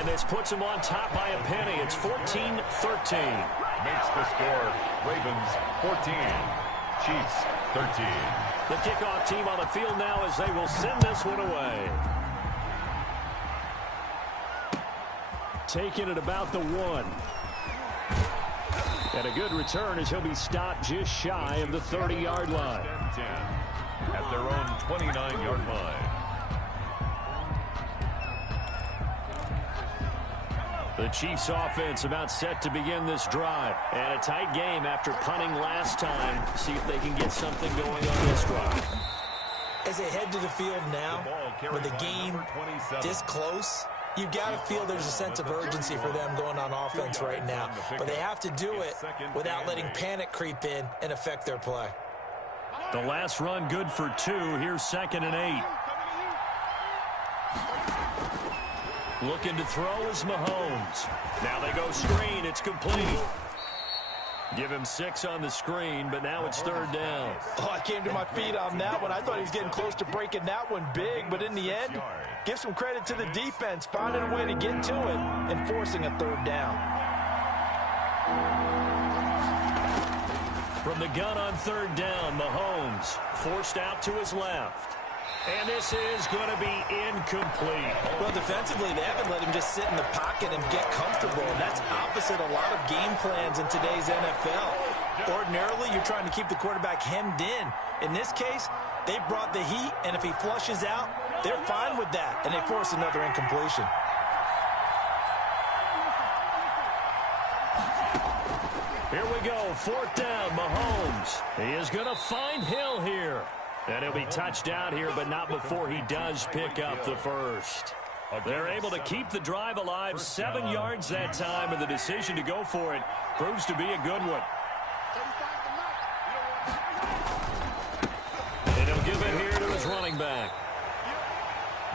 And this puts them on top by a penny. It's 14-13. Makes the score Ravens 14, Chiefs 13. The kickoff team on the field now as they will send this one away. Taking it about the 1. And a good return as he'll be stopped just shy of the 30-yard line. 10 at their own 29-yard line. The Chiefs offense about set to begin this drive. And a tight game after punting last time. See if they can get something going on this drive. As they head to the field now, with the game this close, you've got to feel there's a sense of urgency for them going on offense right now. But they have to do it without letting panic creep in and affect their play. The last run good for 2. Here's 2nd and 8. Looking to throw is Mahomes. Now they go screen. It's complete. Give him 6 on the screen, but now it's 3rd down. Oh, I came to my feet on that one. I thought he was getting close to breaking that one big, but in the end, give some credit to the defense, finding a way to get to it and forcing a 3rd down. From the gun on 3rd down, Mahomes forced out to his left. And this is going to be incomplete. Well, defensively, they haven't let him just sit in the pocket and get comfortable. And that's opposite a lot of game plans in today's NFL. Ordinarily, you're trying to keep the quarterback hemmed in. In this case, they brought the heat, and if he flushes out, they're fine with that, and they force another incompletion. Here we go, 4th down, Mahomes. He is going to find Hill here. And he'll be touched out here, but not before he does pick up the first. They're able to keep the drive alive, 7 yards that time, and the decision to go for it proves to be a good one. And he'll give it here to his running back.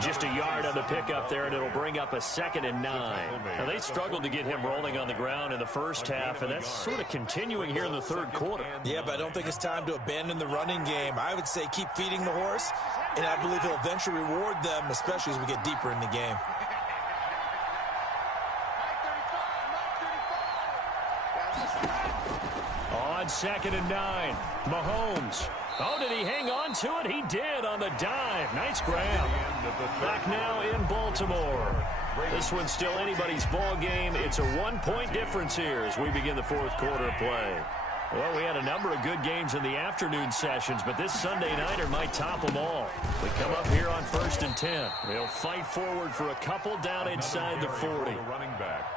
Just a yard on the pickup there, and it'll bring up a 2nd and 9. Now, they struggled to get him rolling on the ground in the first half, and that's sort of continuing here in the 3rd quarter. Yeah, but I don't think it's time to abandon the running game. I would say keep feeding the horse, and I believe he'll eventually reward them, especially as we get deeper in the game. On 2nd and 9, Mahomes. Oh, did he hang on to it? He did on the dive. Nice grab. Back now in Baltimore. This one's still anybody's ball game. It's a 1-point difference here as we begin the 4th quarter of play. Well, we had a number of good games in the afternoon sessions, but this Sunday nighter might top them all. We come up here on 1st and 10. They'll fight forward for a couple down inside the 40.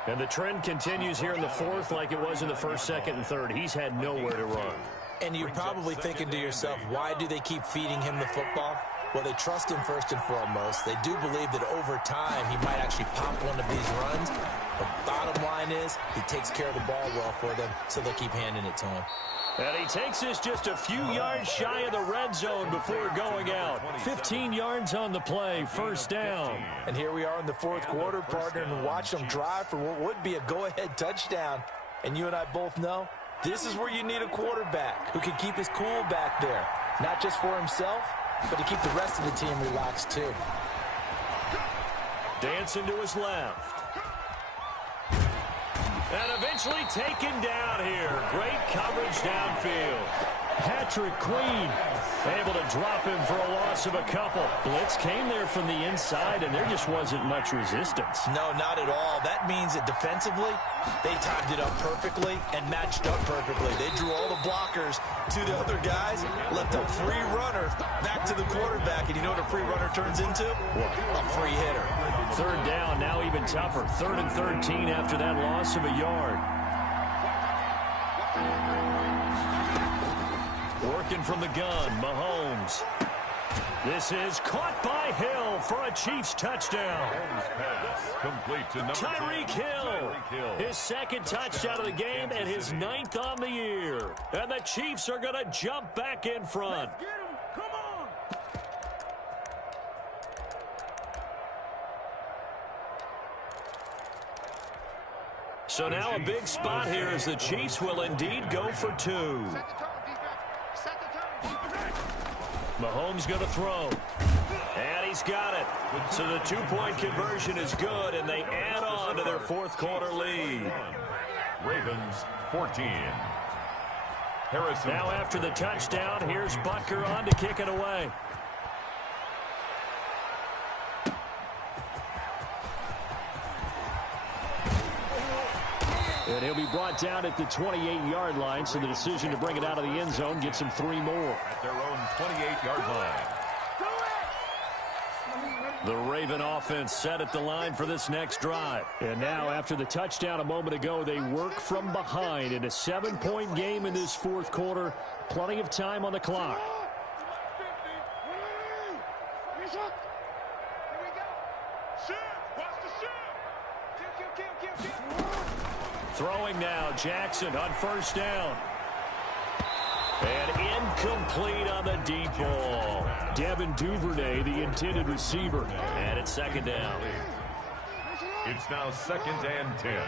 And the trend continues here in the 4th like it was in the 1st, 2nd, and 3rd. He's had nowhere to run. And you're probably thinking to yourself, why do they keep feeding him the football? Well, they trust him first and foremost. They do believe that over time he might actually pop one of these runs. The bottom line is he takes care of the ball well for them, so they'll keep handing it to him. And he takes us just a few yards shy of the red zone before going out. 15 yards on the play, 1st down. And here we are in the 4th quarter, partner, and watch them drive for what would be a go-ahead touchdown. And you and I both know this is where you need a quarterback who can keep his cool back there, not just for himself, but to keep the rest of the team relaxed too. Dancing to his left. And eventually taken down here. Great coverage downfield. Patrick Queen able to drop him for a loss of a couple. Blitz came there from the inside, and there just wasn't much resistance. No, not at all. That means that defensively, they timed it up perfectly and matched up perfectly. They drew all the blockers to the other guys, left a free runner back to the quarterback. And you know what a free runner turns into? A free hitter. 3rd down, now even tougher. 3rd and 13 after that loss of a yard. Working from the gun, Mahomes. This is caught by Hill for a Chiefs touchdown. Tyreek Hill, his 2nd touchdown of the game and his 9th on the year. And the Chiefs are going to jump back in front. So now a big spot here as the Chiefs will indeed go for 2. Mahomes going to throw. And he's got it. So the two-point conversion is good, and they add on to their fourth-quarter lead. Ravens 14. Harrison. Now after the touchdown, here's Butker on to kick it away. And he'll be brought down at the 28-yard line, so the decision to bring it out of the end zone gets him 3 more. At their own 28-yard line. The Raven offense set at the line for this next drive. And now, after the touchdown a moment ago, they work from behind in a 7-point game in this fourth quarter. Plenty of time on the clock. Throwing now, Jackson on first down. And incomplete on the deep ball. Devin Duvernay, the intended receiver. And it's second down. It's now 2nd and 10.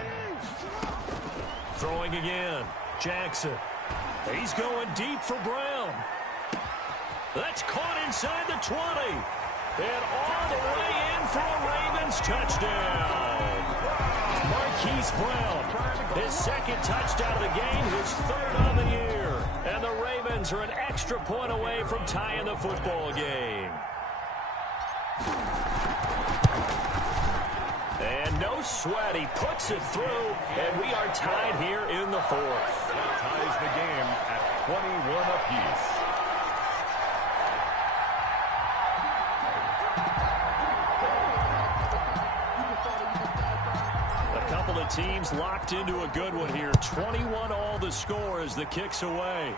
Throwing again. Jackson. He's going deep for Brown. That's caught inside the 20. And all the way in for a Ravens touchdown. Marquise Brown, his second touchdown of the game, his third on the year. And the Ravens are an extra point away from tying the football game. And no sweat, he puts it through, and we are tied here in the fourth. That ties the game at 21 apiece. The teams locked into a good one here. 21 all the score as the kick's away.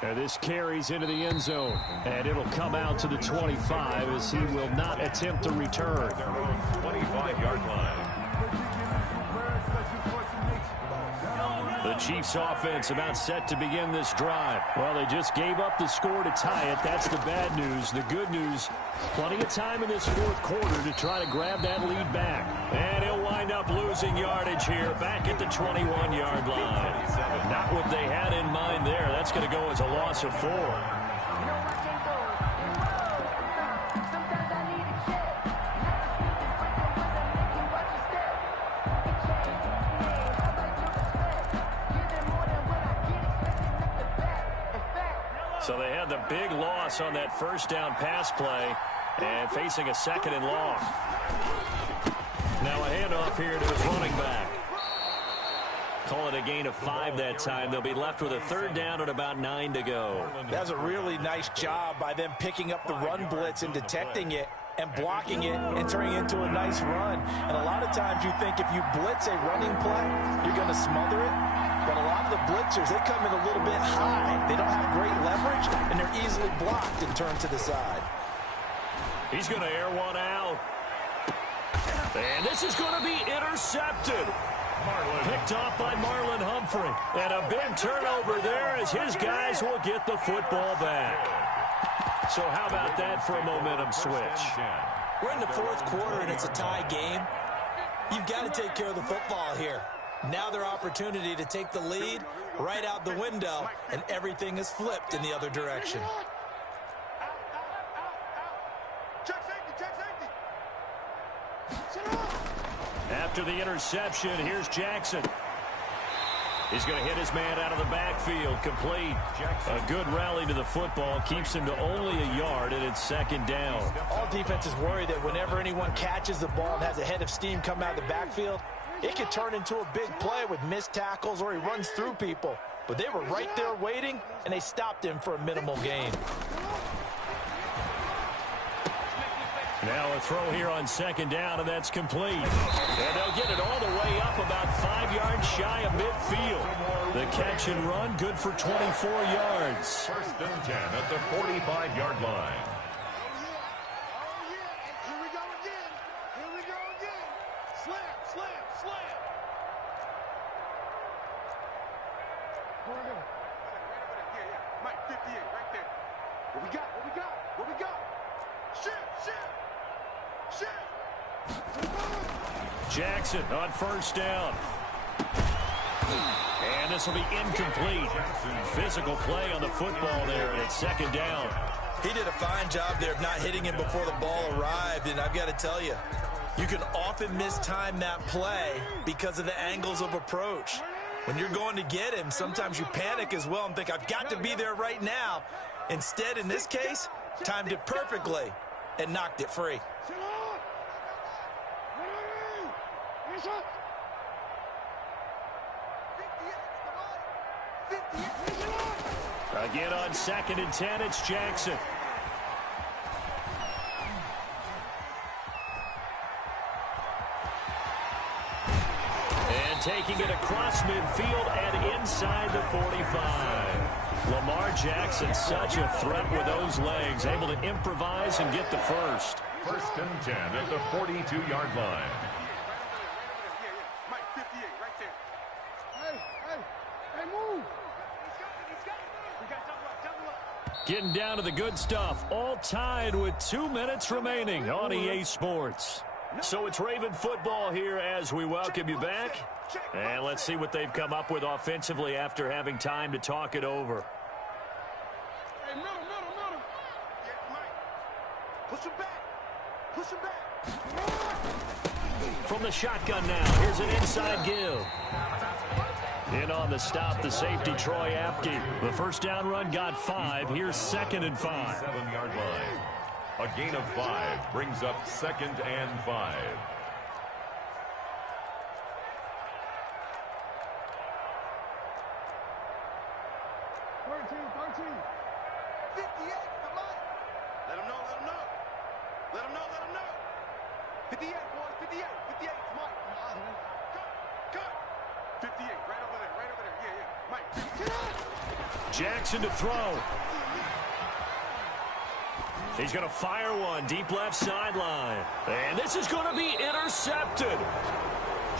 And this carries into the end zone. And it'll come out to the 25 as he will not attempt to return. 25-yard line. The Chiefs offense about set to begin this drive. Well, they just gave up the score to tie it. That's the bad news. The good news, plenty of time in this fourth quarter to try to grab that lead back. And he'll wind up losing yardage here back at the 21-yard line. Not what they had in mind there. That's going to go as a loss of 4. So they had the big loss on that first down pass play and facing a 2nd and long. Now a handoff here to his running back. Call it a gain of 5 that time. They'll be left with a 3rd down at about 9 to go. That's a really nice job by them picking up the run blitz and detecting it and blocking it and turning it into a nice run. And a lot of times you think if you blitz a running play, you're going to smother it. But a lot of the blitzers, they come in a little bit high. They don't have great leverage, and they're easily blocked and turned to the side. He's going to air one out. And this is going to be intercepted. Picked off by Marlon Humphrey. And a big turnover there as his guys will get the football back. So how about that for a momentum switch? We're in the fourth quarter, and it's a tie game. You've got to take care of the football here. Now their opportunity to take the lead right out the window, and everything is flipped in the other direction. After the interception, here's Jackson. He's going to hit his man out of the backfield, complete. A good rally to the football keeps him to only a yard, and it's 2nd down. All defenses worry that whenever anyone catches the ball and has a head of steam come out of the backfield, it could turn into a big play with missed tackles or he runs through people. But they were right there waiting, and they stopped him for a minimal gain. Now a throw here on 2nd down, and that's complete. And they'll get it all the way up about 5 yards shy of midfield. The catch and run, good for 24 yards. 1st and 10 at the 45-yard line. Jackson on 1st down. And this will be incomplete. Physical play on the football there, and it's 2nd down. He did a fine job there of not hitting him before the ball arrived, and I've got to tell you, you can often mistime that play because of the angles of approach. When you're going to get him, sometimes you panic as well and think, I've got to be there right now. Instead, in this case, timed it perfectly and knocked it free. Again on 2nd and 10, it's Jackson. And taking it across midfield and inside the 45. Lamar Jackson, such a threat with those legs, able to improvise and get the first. 1st and 10 at the 42-yard line. Getting down to the good stuff, all tied with 2 minutes remaining on EA Sports. So it's Raven football here as we welcome you back. And let's see what they've come up with offensively after having time to talk it over. Hey, middle. Yeah, Mike. Push him back. Push him back. From the shotgun now, here's an inside give. In on the stop, the safety, Troy Apke. The first down run got 5. Here's 2nd and 5. 7-yard line. A gain of 5 brings up 2nd and 5. Let him know. 58, boys, 58. 58, Mike. Cut. 58, right over there. Yeah. Mike. Jackson to throw. He's going to fire one deep left sideline. And this is going to be intercepted.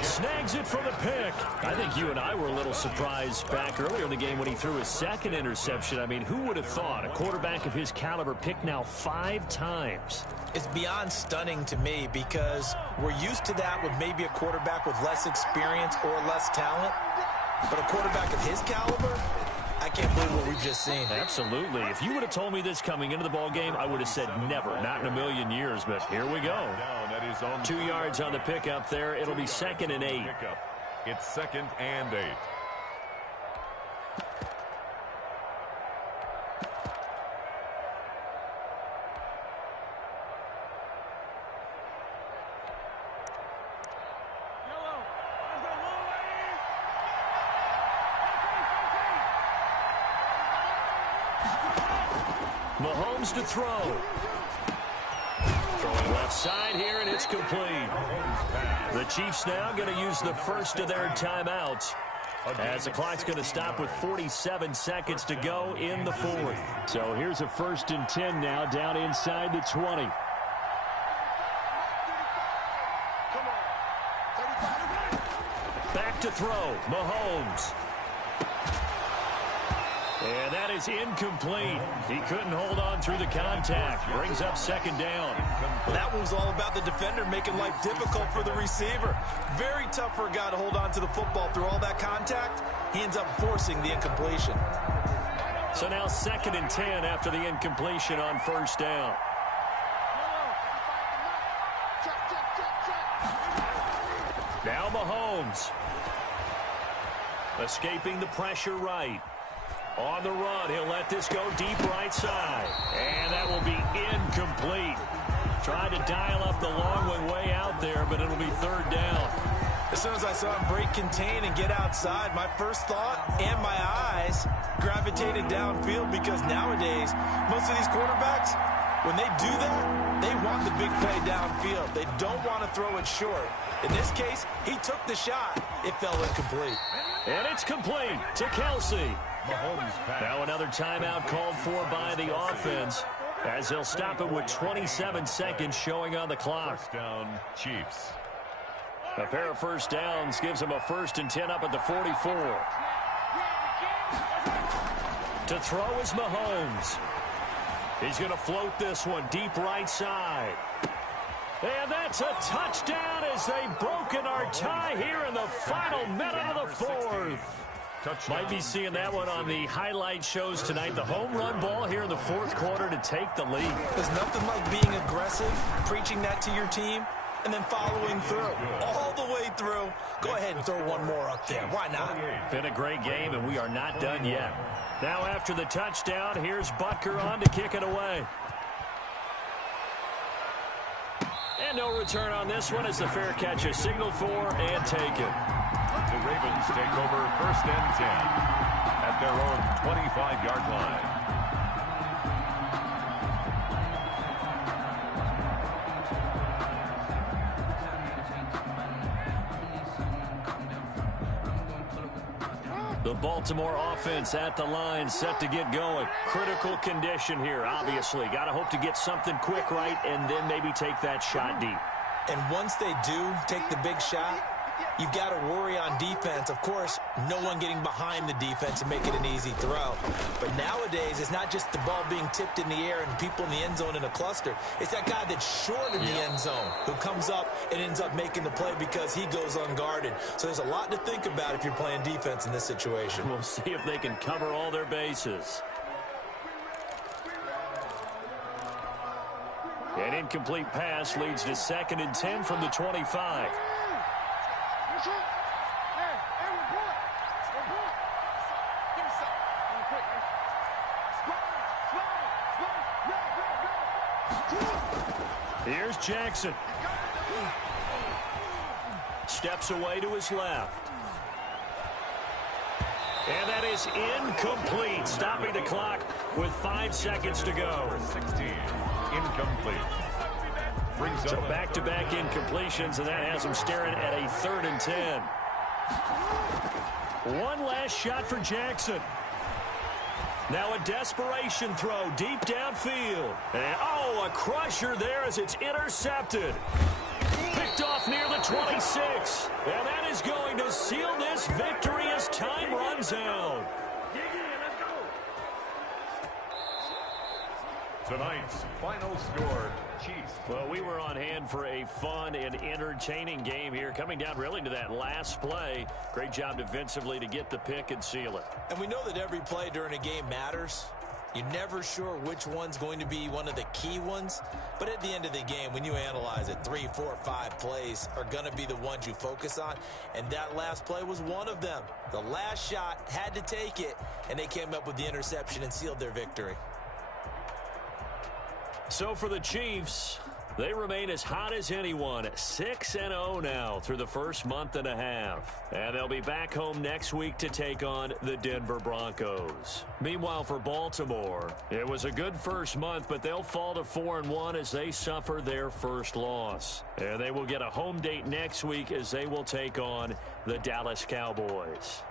Snags it for the pick. I think you and I were a little surprised back earlier in the game when he threw his 2nd interception. I mean, who would have thought a quarterback of his caliber picked now 5 times? It's beyond stunning to me because we're used to that with maybe a quarterback with less experience or less talent. But a quarterback of his caliber, I can't believe what we've just seen. Absolutely. If you would have told me this coming into the ball game, I would have said never, not in a million years. But here we go. 2 yards on the pickup there. It'll be 2nd and 8. It's 2nd and 8. Mahomes to throw. Throwing left side here, and it's complete. The Chiefs now going to use the first of their timeouts as the clock's going to stop with 47 seconds to go in the 4th. So here's a 1st and 10 now down inside the 20. Back to throw. Mahomes. And that is incomplete. He couldn't hold on through the contact. Brings up 2nd down. Well, that one was all about the defender making life difficult for the receiver. Very tough for a guy to hold on to the football through all that contact. He ends up forcing the incompletion. So now 2nd and 10 after the incompletion on 1st down. Now Mahomes. Escaping the pressure right. On the run, he'll let this go deep right side. And that will be incomplete. Tried to dial up the long one way out there, but it'll be 3rd down. As soon as I saw him break contain and get outside, my first thought and my eyes gravitated downfield because nowadays, most of these quarterbacks, when they do that, they want the big play downfield. They don't want to throw it short. In this case, he took the shot. It fell incomplete. And it's complete to Kelsey. Now another timeout called for by the offense as he'll stop it with 27 seconds showing on the clock. First down, Chiefs. A pair of first downs gives him a 1st and 10 up at the 44. To throw is Mahomes. He's going to float this one deep right side. And that's a touchdown as they've broken our tie here in the final minute of the 4th. Might be seeing that one on the highlight shows tonight. The home run ball here in the fourth quarter to take the lead. There's nothing like being aggressive, preaching that to your team, and then following through. All the way through. Go ahead and throw one more up there. Why not? Been a great game, and we are not done yet. Now after the touchdown, here's Butker on to kick it away. And no return on this one as the fair catch is signaled for and taken. The Ravens take over 1st and 10 at their own 25-yard line. The Baltimore offense at the line, set to get going. Critical condition here, obviously. Got to hope to get something quick right and then maybe take that shot deep. And once they do take the big shot, you've got to worry on defense. Of course, no one getting behind the defense and make it an easy throw. But nowadays, it's not just the ball being tipped in the air and people in the end zone in a cluster. It's that guy that's short in the end zone who comes up and ends up making the play because he goes unguarded. So there's a lot to think about if you're playing defense in this situation. We'll see if they can cover all their bases. An incomplete pass leads to 2nd and 10 from the 25. Here's Jackson. Steps away to his left. And that is incomplete, stopping the clock with 5 seconds to go. 16, incomplete. So back-to-back incompletions, and that has him staring at a 3rd and 10. One last shot for Jackson. Now a desperation throw deep downfield. And, a crusher there as it's intercepted. Picked off near the 26. And that is going to seal this victory as time runs out. Tonight's final score, Chiefs. Well, we were on hand for a fun and entertaining game here. Coming down really to that last play. Great job defensively to get the pick and seal it. And we know that every play during a game matters. You're never sure which one's going to be one of the key ones. But at the end of the game, when you analyze it, 3, 4, 5 plays are going to be the ones you focus on. And that last play was one of them. The last shot had to take it, and they came up with the interception and sealed their victory. So for the Chiefs, they remain as hot as anyone, 6-0 now through the first month and a half. And they'll be back home next week to take on the Denver Broncos. Meanwhile, for Baltimore, it was a good first month, but they'll fall to 4-1 as they suffer their first loss. And they will get a home date next week as they will take on the Dallas Cowboys.